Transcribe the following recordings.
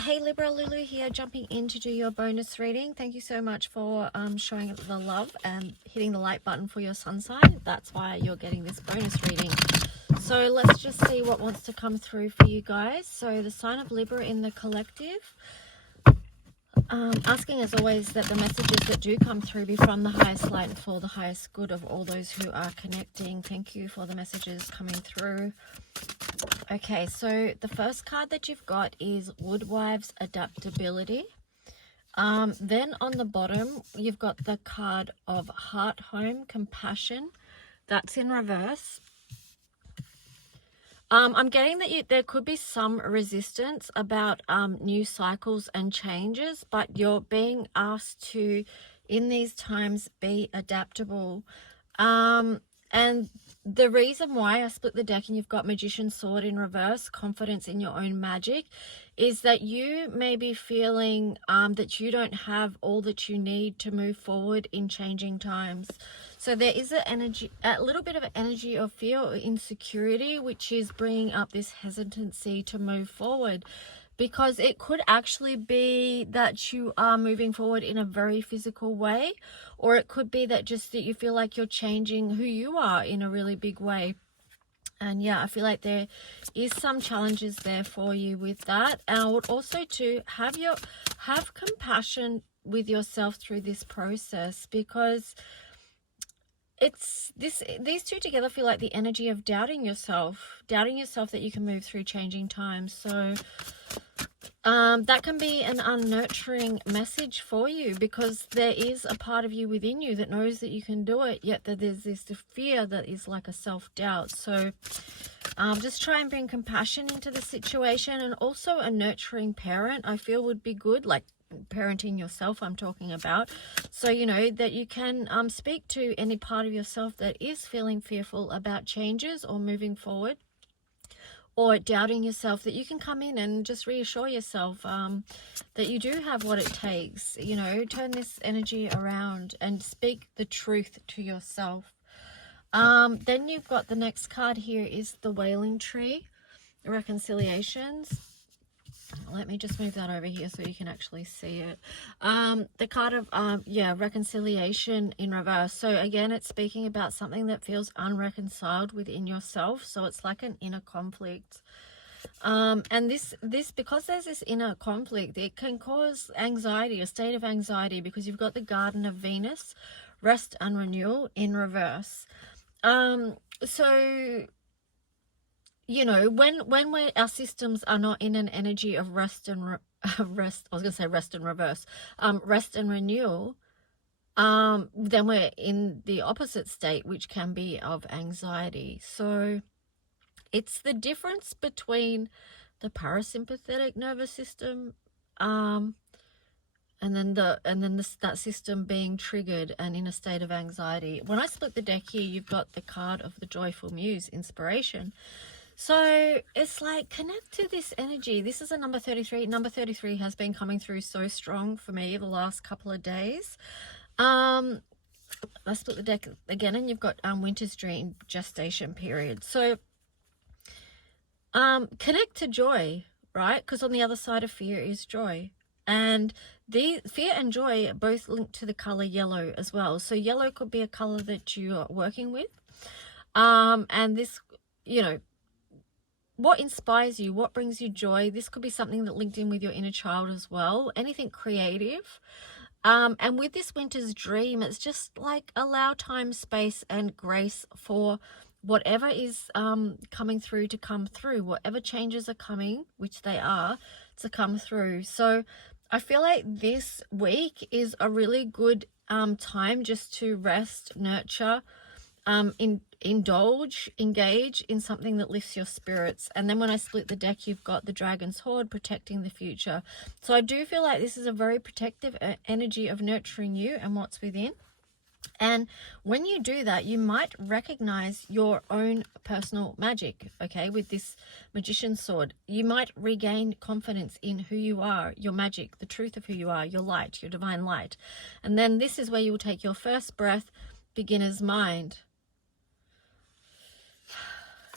Hey Libra, Lulu here, jumping in to do your bonus reading. Thank you so much for showing the love and hitting the like button for your sun sign. That's why you're getting this bonus reading. So let's just see what wants to come through for you guys. So the sign of Libra in the collective. Asking as always that the messages that do come through be from the highest light and for the highest good of all those who are connecting. Thank you for the messages coming through. Okay, so the first card that you've got is Woodwife's Adaptability. Then on the bottom, you've got the card of Heart Home Compassion. That's in reverse. I'm getting that there could be some resistance about new cycles and changes, but you're being asked to, in these times, be adaptable. And the reason why I split the deck and you've got Magician's Sword in reverse, confidence in your own magic, is that you may be feeling that you don't have all that you need to move forward in changing times. So there is a little bit of an energy of fear or insecurity, which is bringing up this hesitancy to move forward. Because it could actually be that you are moving forward in a very physical way, or it could be that just that you feel like you're changing who you are in a really big way. And yeah, I feel like there is some challenges there for you with that. And I would also to have compassion with yourself through this process, because these two together feel like the energy of doubting yourself that you can move through changing times. So that can be an unnurturing message for you, because there is a part of you within you that knows that you can do it, yet that there's this fear that is like a self-doubt. So just try and bring compassion into the situation, and also a nurturing parent I feel would be good, like parenting yourself I'm talking about. So you know that you can speak to any part of yourself that is feeling fearful about changes or moving forward, or doubting yourself, that you can come in and just reassure yourself that you do have what it takes. You know, turn this energy around and speak the truth to yourself. Then you've got the next card here is the Wailing Tree, Reconciliations. Let me just move that over here so you can actually see it. The card of reconciliation in reverse. So again, it's speaking about something that feels unreconciled within yourself. So it's like an inner conflict. And this because there's this inner conflict, it can cause anxiety, a state of anxiety, because you've got the Garden of Venus, rest and renewal in reverse. So you know, when our systems are not in an energy of rest and rest and reverse, rest and renewal, then we're in the opposite state, which can be of anxiety. So it's the difference between the parasympathetic nervous system, and then that system being triggered and in a state of anxiety. When I split the deck here, you've got the card of the Joyful Muse, Inspiration. So it's like, connect to this energy. This is a number 33. Number 33 has been coming through so strong for me the last couple of days. I split the deck again, and you've got Winter's Dream, Gestation Period. So connect to joy, right? Because on the other side of fear is joy. And the fear and joy are both linked to the color yellow as well. So yellow could be a color that you are working with. And this, you know, what inspires you, what brings you joy. This could be something that linked in with your inner child as well, anything creative. And with this Winter's Dream, it's just like allow time, space, and grace for whatever is coming through to come through, whatever changes are coming, which they are, to come through. So I feel like this week is a really good time just to rest, nurture, indulge, engage in something that lifts your spirits. And then when I split the deck, you've got the Dragon's Hoard, protecting the future. So I do feel like this is a very protective energy of nurturing you and what's within. And when you do that, you might recognize your own personal magic, okay, with this Magician's Sword. You might regain confidence in who you are, your magic, the truth of who you are, your light, your divine light. And then this is where you will take your first breath, beginner's mind.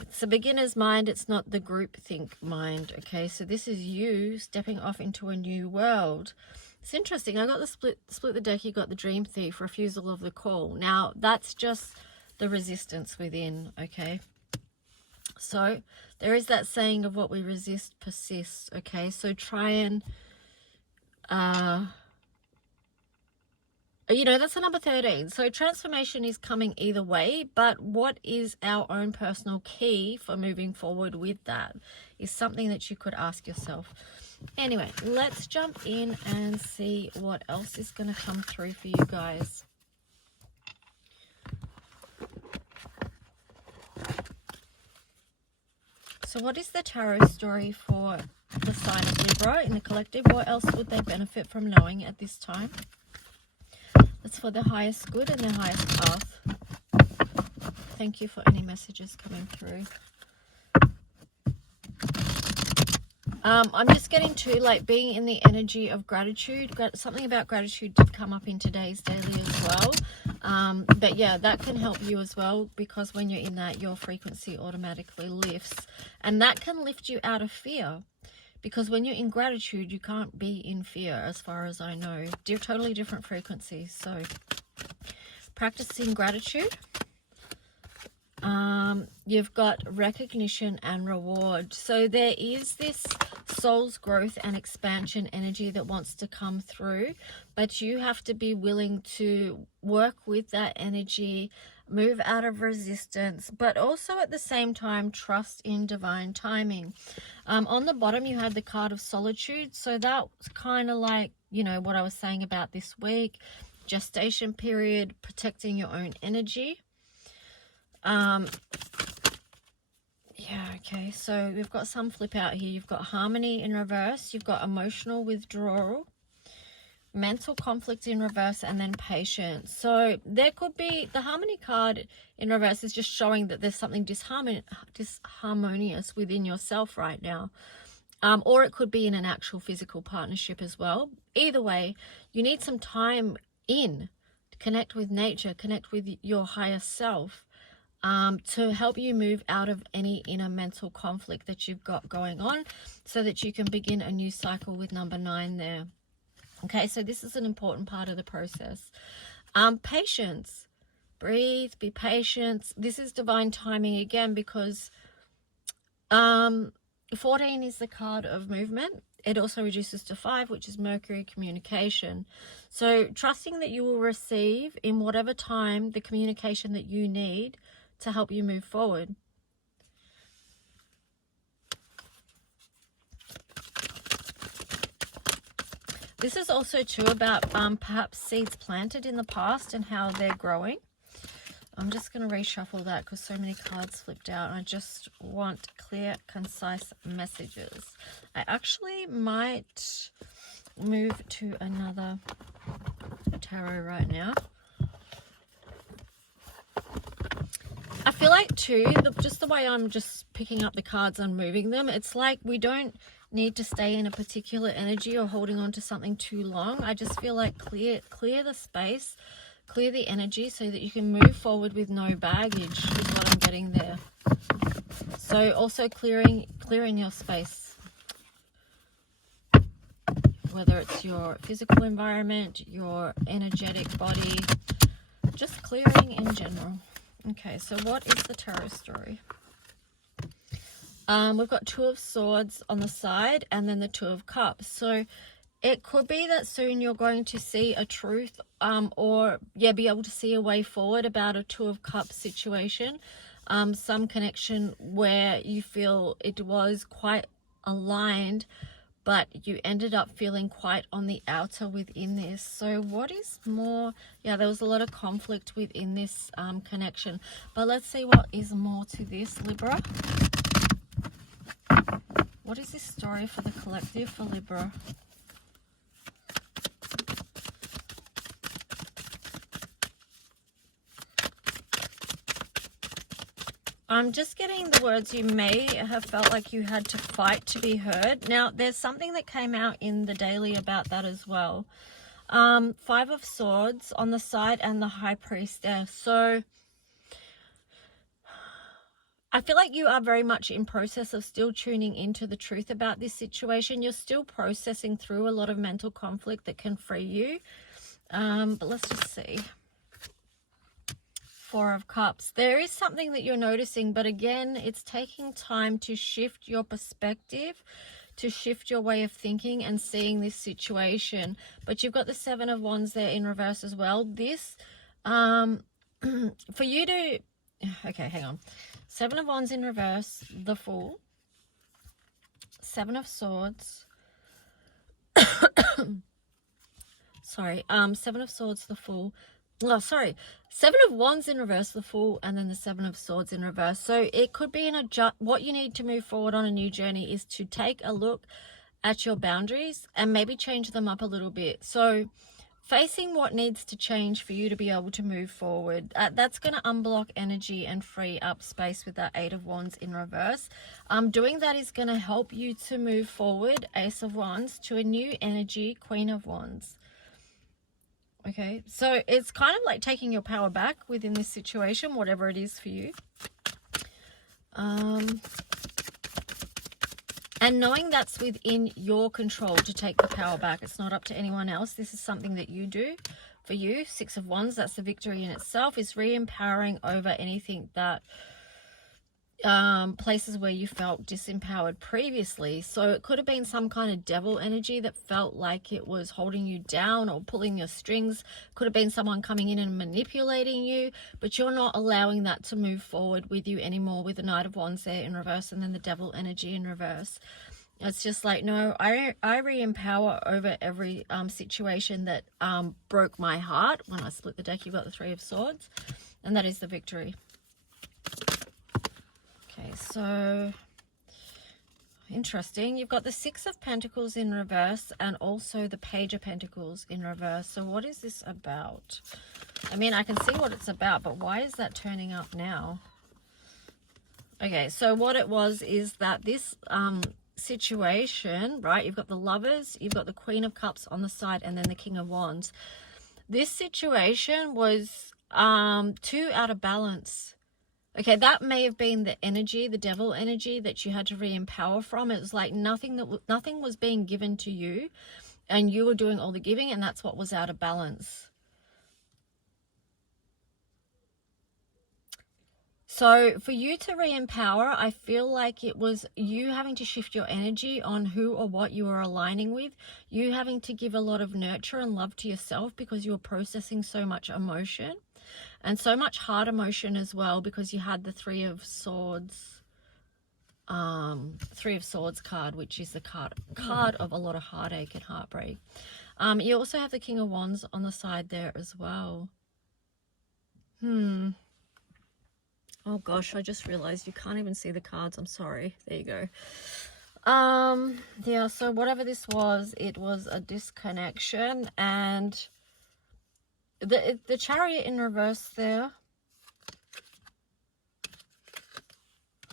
It's a beginner's mind. It's not the group think mind. Okay, so this is you stepping off into a new world. It's interesting. I got the split the deck. You got the Dream Thief, refusal of the call. Now that's just the resistance within. Okay, so there is that saying of what we resist persists. Okay, so try and you know, that's the number 13. So transformation is coming either way, but what is our own personal key for moving forward with that is something that you could ask yourself. Anyway, let's jump in and see what else is going to come through for you guys. So what is the tarot story for the sign of Libra in the collective? What else would they benefit from knowing at this time? It's for the highest good and the highest path. Thank you for any messages coming through. I'm just getting to like being in the energy of gratitude. Something about gratitude did come up in today's daily as well. But yeah, that can help you as well, because when you're in that, your frequency automatically lifts, and that can lift you out of fear. Because when you're in gratitude, you can't be in fear, as far as I know. Totally different frequencies. So practicing gratitude. You've got recognition and reward. So there is this soul's growth and expansion energy that wants to come through, but you have to be willing to work with that energy, move out of resistance, but also at the same time trust in divine timing. On the bottom you had the card of solitude, so that's kind of like, you know, what I was saying about this week, gestation period, protecting your own energy. Yeah, okay, so we've got some flip out here. You've got harmony in reverse, you've got emotional withdrawal, mental conflict in reverse, and then patience. So there could be, the harmony card in reverse is just showing that there's something disharmonious within yourself right now. Or it could be in an actual physical partnership as well. Either way, you need some time to connect with nature, connect with your higher self, to help you move out of any inner mental conflict that you've got going on, so that you can begin a new cycle with number 9 there. Okay, so this is an important part of the process. Patience. Breathe, be patient. This is divine timing again, because 14 is the card of movement. It also reduces to 5, which is Mercury, communication. So trusting that you will receive in whatever time the communication that you need to help you move forward. This is also too about perhaps seeds planted in the past and how they're growing. I'm just going to reshuffle that because so many cards flipped out, and I just want clear, concise messages. I actually might move to another tarot right now. I feel like too, just the way I'm just picking up the cards and moving them, it's like we don't need to stay in a particular energy or holding on to something too long. I just feel like clear the space, clear the energy, so that you can move forward with no baggage is what I'm getting there. So also clearing your space, whether it's your physical environment, your energetic body, just clearing in general. Okay, so what is the tarot story? We've got 2 of Swords on the side, and then the 2 of Cups. So it could be that soon you're going to see a truth, or be able to see a way forward about a 2 of Cups situation. Some connection where you feel it was quite aligned, but you ended up feeling quite on the outer within this. So what is more? Yeah, there was a lot of conflict within this connection. But let's see what is more to this, Libra. What is this story for the collective for Libra? I'm just getting the words, you may have felt like you had to fight to be heard. Now, there's something that came out in the daily about that as well. 5 of Swords on the side and the High Priestess. So I feel like you are very much in process of still tuning into the truth about this situation. You're still processing through a lot of mental conflict that can free you. But let's just see. Four of Cups. There is something that you're noticing, but again, it's taking time to shift your perspective, to shift your way of thinking and seeing this situation. But you've got the Seven of Wands there in reverse as well. This, for you to, okay, hang on. Seven of Wands in reverse, the Fool, Seven of Swords, sorry, Seven of Swords, the Fool, oh, sorry, Seven of Wands in reverse, the Fool, and then the Seven of Swords in reverse. So it could be what you need to move forward on a new journey is to take a look at your boundaries and maybe change them up a little bit. So facing what needs to change for you to be able to move forward. That's going to unblock energy and free up space with that Eight of Wands in reverse. Doing that is going to help you to move forward, Ace of Wands, to a new energy, Queen of Wands. Okay, so it's kind of like taking your power back within this situation, whatever it is for you. And knowing that's within your control to take the power back. It's not up to anyone else. This is something that you do for you. Six of Wands, that's the victory in itself. Is re-empowering over anything that places where you felt disempowered previously. So it could have been some kind of devil energy that felt like it was holding you down or pulling your strings. Could have been someone coming in and manipulating you, but you're not allowing that to move forward with you anymore with the Knight of Wands there in reverse and then the devil energy in reverse. It's just like, no, I re-empower over every situation that broke my heart. When I split the deck, you've got the Three of Swords, and that is the victory. Okay, so interesting. You've got the Six of Pentacles in reverse and also the Page of Pentacles in reverse. So what is this about? I mean, I can see what it's about, but why is that turning up now? Okay, so what it was is that this situation, right? You've got the Lovers, you've got the Queen of Cups on the side, and then the King of Wands. This situation was too out of balance. Okay, that may have been the energy, the devil energy that you had to re-empower from. It was like nothing was being given to you, and you were doing all the giving, and that's what was out of balance. So for you to re-empower, I feel like it was you having to shift your energy on who or what you are aligning with. You having to give a lot of nurture and love to yourself because you were processing so much emotion. And so much hard emotion as well, because you had the Three of Swords card, which is the card of a lot of heartache and heartbreak. You also have the King of Wands on the side there as well. Oh gosh, I just realized you can't even see the cards. I'm sorry. There you go. Yeah, so whatever this was, it was a disconnection, and the Chariot in reverse there,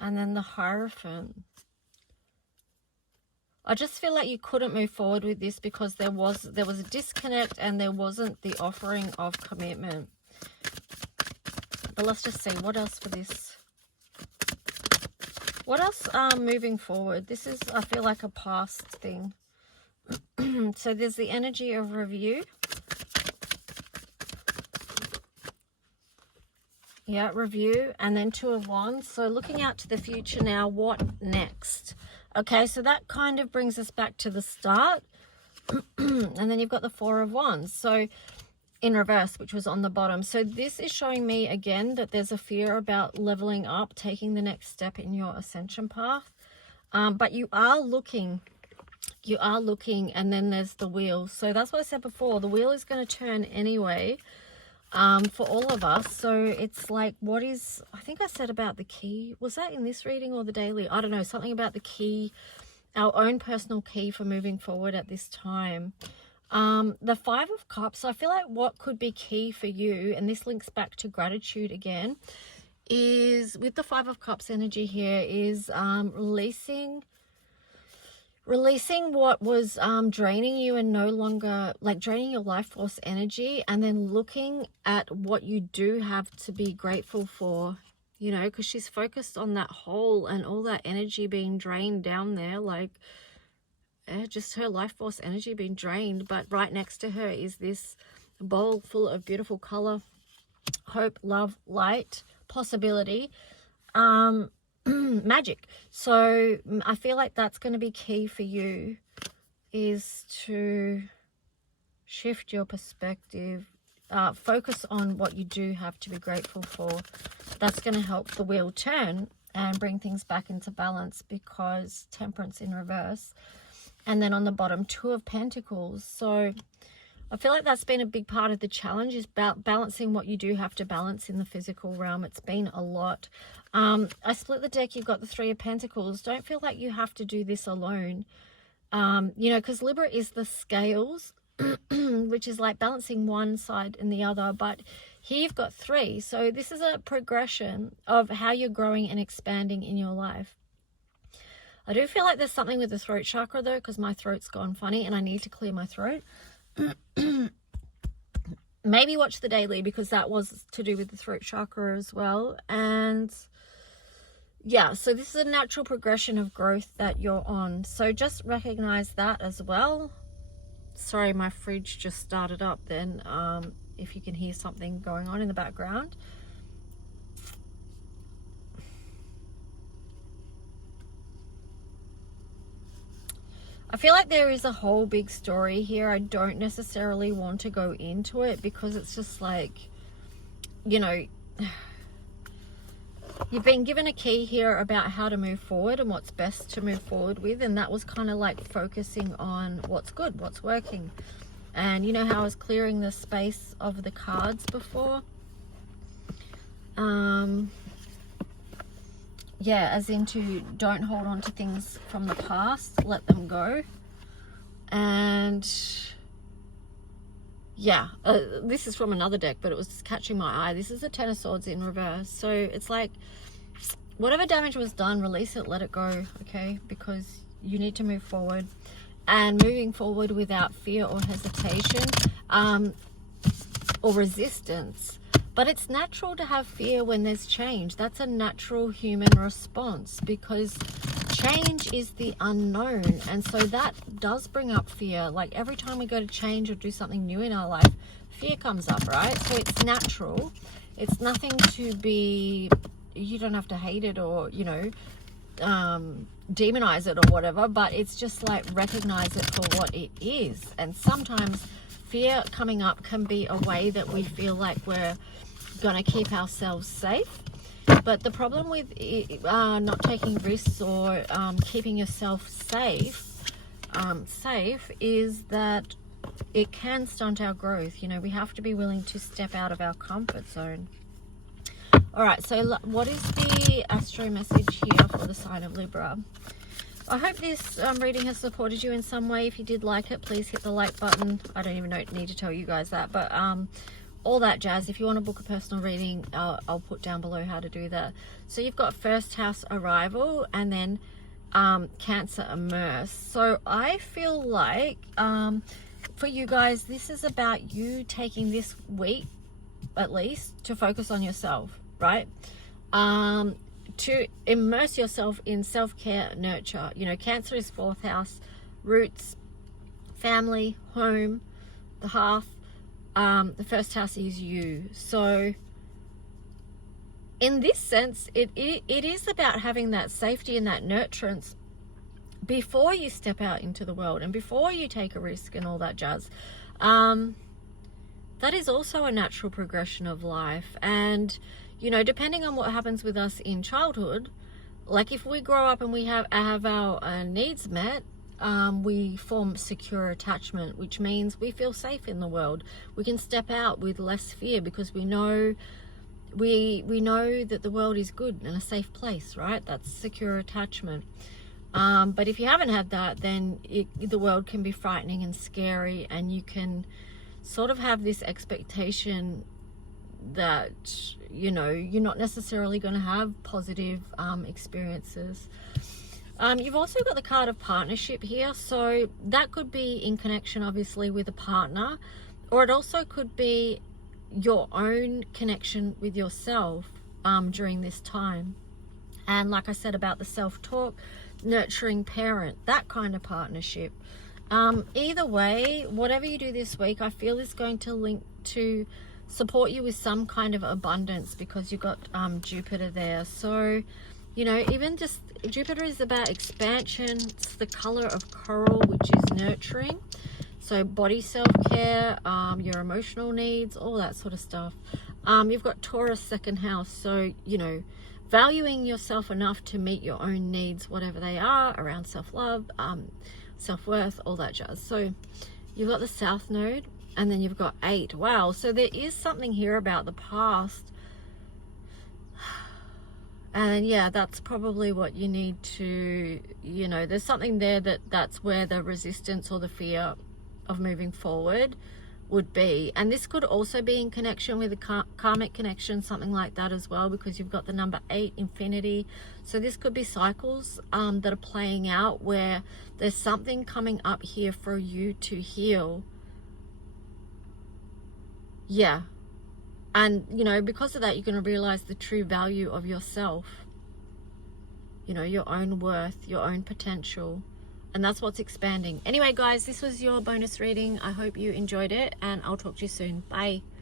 and then the Hierophant. I just feel like you couldn't move forward with this because there was a disconnect and there wasn't the offering of commitment. But let's just see what else for this. What else moving forward? This is, I feel like, a past thing. So there's the energy of review. Yeah, review, and then Two of Wands. So looking out to the future now, what next? Okay, so that kind of brings us back to the start. And then you've got the Four of Wands. So in reverse, which was on the bottom. So this is showing me again that there's a fear about leveling up, taking the next step in your ascension path. But you are looking, and then there's the wheel. So that's what I said before. The wheel is going to turn anyway. For all of us. So it's like, what is, I think I said about the key, was that in this reading or the daily? I don't know, something about the key, our own personal key for moving forward at this time. The Five of Cups, I feel like what could be key for you, and this links back to gratitude again, is with the Five of Cups energy here is releasing what was draining you and no longer, like, draining your life force energy, and then looking at what you do have to be grateful for. you know, because she's focused on that hole and all that energy being drained down there, like just her life force energy being drained. But right next to her is this bowl full of beautiful color, hope, love, light, possibility, magic. So I feel like that's going to be key for you, is to shift your perspective, focus on what you do have to be grateful for. That's going to help the wheel turn and bring things back into balance, because Temperance in reverse. And then on the bottom, Two of Pentacles. So I feel like that's been a big part of the challenge, is about balancing what you do have to balance in the physical realm. It's been a lot. I split the deck. You've got the Three of Pentacles. Don't feel like you have to do this alone. You know, because Libra is the scales, which is like balancing one side and the other. But here you've got three. So this is a progression of how you're growing and expanding in your life. I do feel like there's something with the throat chakra though, because my throat's gone funny and I need to clear my throat. Maybe watch the daily, because that was to do with the throat chakra as well. And yeah, so this is a natural progression of growth that you're on. So just recognize that as well. Sorry, my fridge just started up then. If you can hear something going on in the background. I feel like there is a whole big story here. I don't necessarily want to go into it, because it's just like, you know, you've been given a key here about how to move forward and what's best to move forward with. And that was kind of like focusing on what's good, what's working. And you know how I was clearing the space of the cards before? Yeah, as into don't hold on to things from the past, let them go. And yeah, this is from another deck, but it was catching my eye. This is a Ten of Swords in reverse. So it's like, whatever damage was done, release it, let it go, okay? Because you need to move forward, and moving forward without fear or hesitation, or resistance. But it's natural to have fear when there's change. That's a natural human response, because change is the unknown. And so that does bring up fear. Like every time we go to change or do something new in our life, fear comes up, right? So it's natural. It's nothing to be, you don't have to hate it or, you know, demonize it or whatever, but it's just like recognize it for what it is. And sometimes fear coming up can be a way that we feel like we're going to keep ourselves safe. But the problem with not taking risks or keeping yourself safe is that it can stunt our growth. You know, we have to be willing to step out of our comfort zone. All right, so what is the astro message here for the sign of Libra? I hope this reading has supported you in some way. If you did like it, please hit the like button. I don't even need to tell you guys that, but all that jazz. If you want to book a personal reading, I'll put down below how to do that. So you've got first house arrival, and then Cancer immerse. So I feel like for you guys, this is about you taking this week at least to focus on yourself, right? To immerse yourself in self-care, nurture. You know, Cancer is fourth house, roots, family, home, the hearth. The first house is you. So in this sense, it is about having that safety and that nurturance before you step out into the world and before you take a risk and all that jazz. That is also a natural progression of life. And you know, depending on what happens with us in childhood, like if we grow up and we have our needs met, we form secure attachment, which means we feel safe in the world. We can step out with less fear because we know that the world is good and a safe place, right? That's secure attachment. But if you haven't had that, then the world can be frightening and scary, and you can sort of have this expectation that, you know, you're not necessarily going to have positive experiences. You've also got the card of partnership here, so that could be in connection obviously with a partner, or it also could be your own connection with yourself. during this time. And like I said about the self-talk, nurturing parent, that kind of partnership. Either way, whatever you do this week, I feel is going to link to support you with some kind of abundance, because you've got Jupiter there. So, you know, even just Jupiter is about expansion. It's the color of coral, which is nurturing. So body self-care, your emotional needs, all that sort of stuff. You've got Taurus second house. So, you know, valuing yourself enough to meet your own needs, whatever they are, around self-love, self-worth, all that jazz. So you've got the South Node, and then you've got 8. Wow. So there is something here about the past. And yeah, that's probably what you need to, you know, there's something there that's where the resistance or the fear of moving forward would be. And this could also be in connection with a karmic connection, something like that as well, because you've got the number 8, infinity. So this could be cycles that are playing out where there's something coming up here for you to heal. Yeah. And, you know, because of that, you're going to realize the true value of yourself, you know, your own worth, your own potential. And that's what's expanding. Anyway, guys, this was your bonus reading. I hope you enjoyed it, and I'll talk to you soon. Bye.